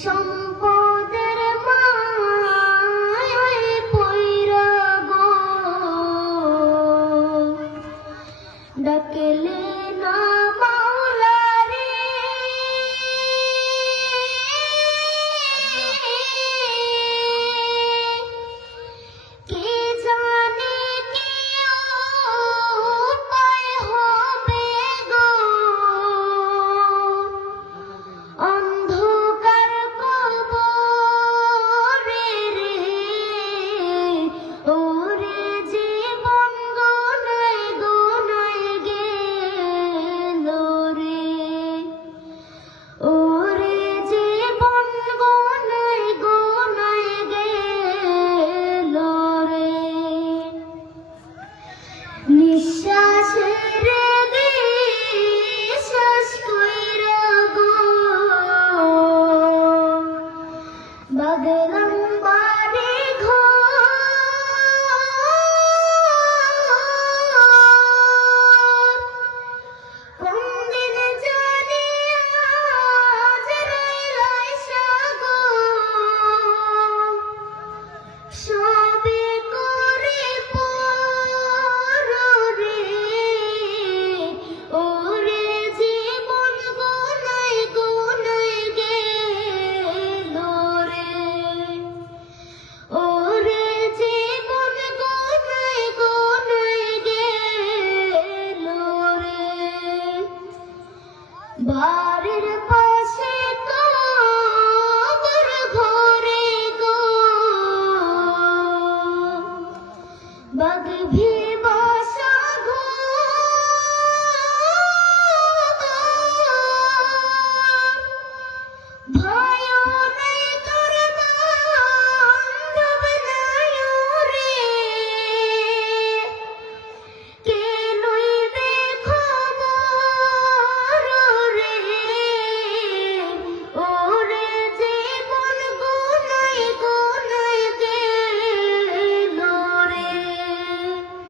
সম্পদের মায়ায় পইরা গো ডাকলে না মাওলা রে কে জানে কি উপায় হবে গো অন্ধকার কবরে রে ওরে জীবন গোনায় গোনায় গেল রে ওরে জীবন গোনায় গোনায় গেল রে নিঃশ্বাসের বিশ্বাস কইরা গো বাদলাম বাড়ি ঘর কোনদিন জানি আজ রাইলাইসা গো সবে করে পরে ওরে জীবন গোনায় গোনায় গেল রে ওরে জীবন গোনায় গোনায় গেল রে বাড়ির পাশে কবর ঘরে গো বাঘ